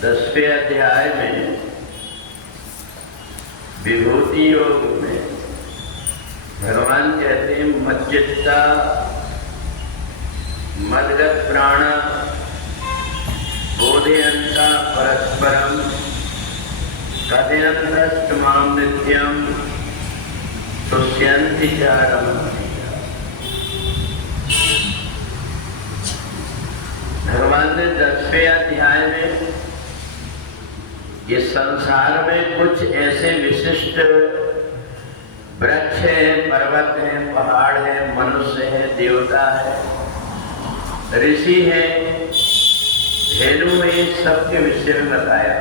10वें अध्याय में विभूति योग में भगवान कहते हैं मच्चित्ता मदगत प्राण बोधयन्ता परस्परम कथयन्तस्तमाम नित्यम तुष्यन्ति च रमन्ति। भगवान ने 10वें अध्याय में इस संसार में कुछ ऐसे विशिष्ट वृक्ष हैं, पर्वत हैं, पहाड़ हैं, मनुष्य हैं, देवता है, ऋषि हैं, धेनु है, सबके विषय में बताया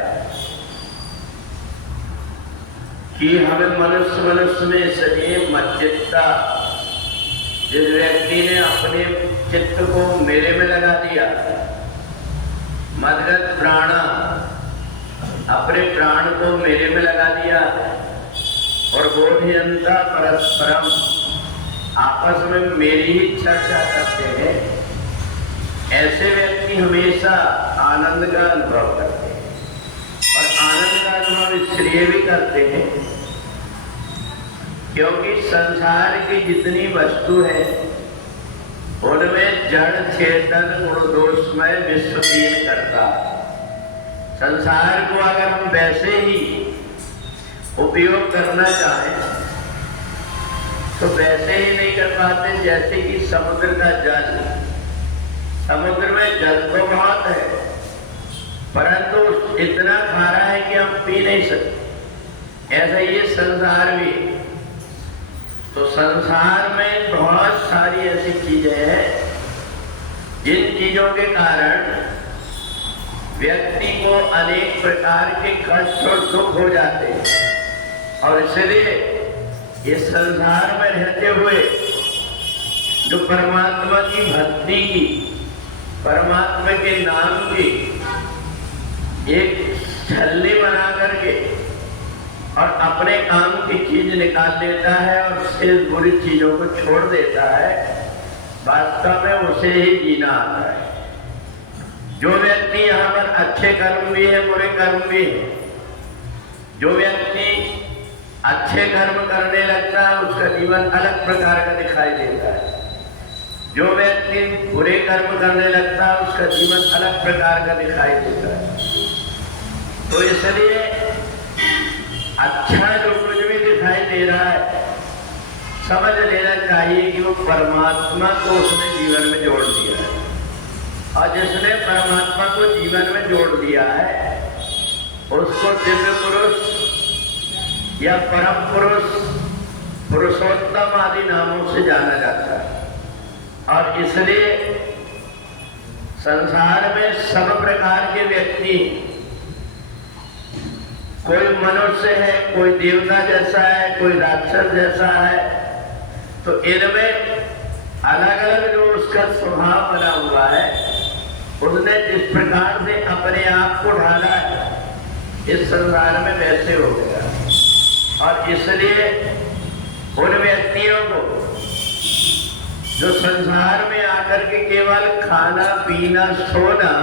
कि हमें मनुष्य में इसलिए मच्चित्ता, जिस व्यक्ति ने अपने चित्त को मेरे में लगा दिया, मदगत प्राणा, अपने प्राण को मेरे में लगा दिया, और बोधयन्ता परस्परम, आपस में मेरी ही चर्चा करते हैं, ऐसे व्यक्ति हमेशा आनंद का अनुभव करते हैं और आनंद का अनुभव इसलिए भी करते हैं क्योंकि संसार की जितनी वस्तु है उनमें जड़ चेतन गुण दोषमय विश्व लीन करता है। संसार को अगर हम वैसे ही उपयोग करना चाहें तो वैसे ही नहीं कर पाते जैसे कि समुद्र का जल, समुद्र में जल तो बहुत है परंतु इतना खारा है कि हम पी नहीं सकते, ऐसा ये संसार भी। तो संसार में बहुत सारी ऐसी चीजें हैं जिन चीजों के कारण व्यक्ति को अनेक प्रकार के कष्ट और दुख हो जाते हैं, और इसलिए इस संसार में रहते हुए जो परमात्मा की भक्ति की, परमात्मा के नाम की एक छल्ली बना करके और अपने काम की चीज निकाल लेता है और उससे बुरी चीजों को छोड़ देता है, वास्तव में उसे ही जीना आता है। जो व्यक्ति यहाँ पर अच्छे कर्म भी है, बुरे कर्म भी है, जो व्यक्ति अच्छे कर्म करने लगता है उसका जीवन अलग प्रकार का दिखाई देता है, जो व्यक्ति बुरे कर्म करने लगता है उसका जीवन अलग प्रकार का दिखाई देता है। तो इसलिए अच्छा जो कुछ भी दिखाई दे रहा है समझ लेना चाहिए कि वो परमात्मा को उसने जीवन में जोड़ दिया है, और जिसने परमात्मा को जीवन में जोड़ दिया है उसको दिव्य पुरुष या परम पुरुष, पुरुषोत्तम आदि नामों से जाना जाता है। और इसलिए संसार में सब प्रकार के व्यक्ति, कोई मनुष्य है, कोई देवता जैसा है, कोई राक्षस जैसा है, तो इनमें अलग अलग जो उसका स्वभाव बना हुआ है, उसने जिस प्रकार से अपने आप को ढाला है इस संसार में वैसे हो गया। और इसलिए उन व्यक्तियों को जो संसार में आकर के केवल खाना पीना सोना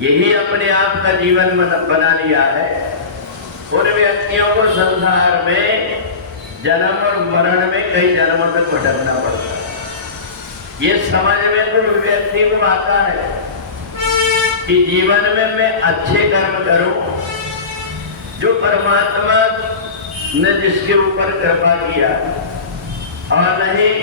यही अपने आप का जीवन बना लिया है, उन व्यक्तियों को संसार में जन्म और मरण में कई जन्मों तक भटकना पड़ता है। ये समझ में तो व्यक्ति को आता है कि जीवन में मैं अच्छे कर्म करूं, जो परमात्मा ने जिसके ऊपर कृपा किया, और नहीं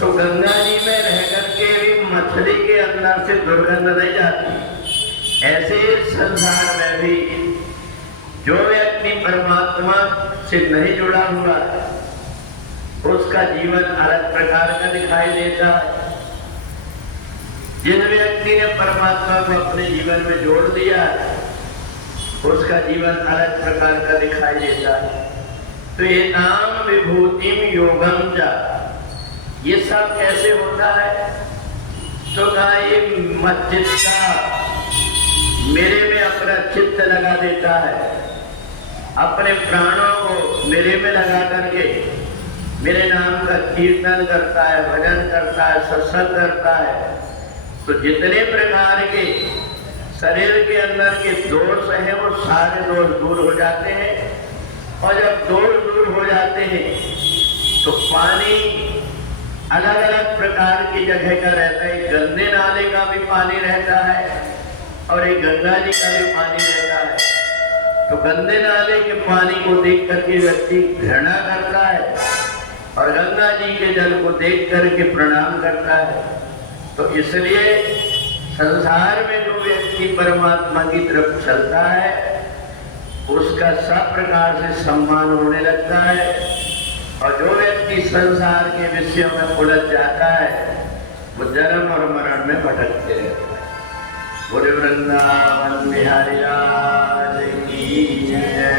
तो गंगा जी में रह करके भी मछली के अंदर से दुर्गंध नहीं जाती। ऐसे संसार में भी जो व्यक्ति परमात्मा से नहीं जुड़ा हुआ है उसका जीवन अलग प्रकार का दिखाई देता है। जिस व्यक्ति ने परमात्मा को अपने जीवन में जोड़ दिया है उसका जीवन अलग प्रकार का दिखाई देता है। तो ये नाम विभूतिम योगम जा, ये सब कैसे होता है? तो कहा ये मच्चित्ता, मेरे में अपना चित्त लगा देता है, अपने प्राणों को मेरे में लगा करके मेरे नाम का कीर्तन करता है, भजन करता है, सत्संग करता है। तो जितने प्रकार के शरीर के अंदर के दोष हैं वो सारे दोष दूर हो जाते हैं, और जब दोष दूर हो जाते हैं तो पानी अलग अलग प्रकार की जगह का रहता है। गंदे नाले का भी पानी रहता है और एक गंगा जी का भी पानी रहता है। तो गंदे नाले के पानी को देख करके व्यक्ति घृणा करता है और गंगा जी के जल को देख करके प्रणाम करता है। तो इसलिए संसार में जो व्यक्ति परमात्मा की तरफ चलता है उसका सब प्रकार से सम्मान होने लगता है, और जो व्यक्ति संसार के विषयों में उलझ जाता है वो जन्म और मरण में भटकते रहता है। बोले वृंदावन बिहारी लाल की जय।